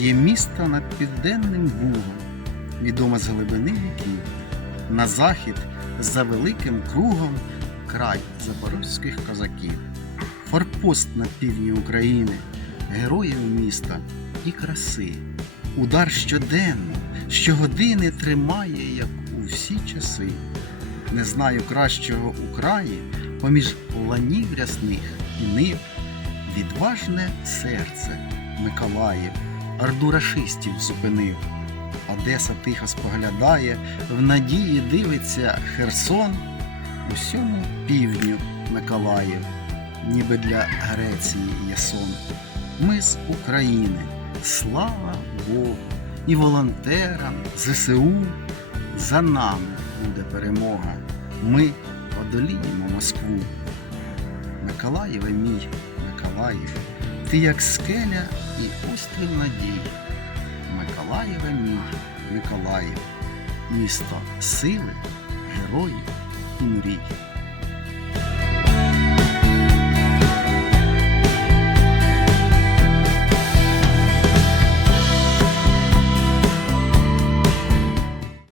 місто над південним Бугом, відоме з глибини віків, на захід за великим кругом край запорозьких козаків, форпост на півдні України, героїв міста і краси. Удар щоденно, щогодини тримає, як у всі часи. Не знаю кращого у краї, поміж ланів рясних і нив, відважне серце Миколаїв, орду рашистів зупинив. Одеса тихо споглядає, в надії дивиться Херсон, усьому півдню Миколаїв, ніби для Греції є сон. Ми з України, слава Богу, і волонтерам, ЗСУ, за нами буде перемога. Ми одоліємо Москву. Миколаєве мій, Миколаїв, ти як скеля і острів надії, Миколаєве мій, Миколаїв, місто сили, героїв і мрій.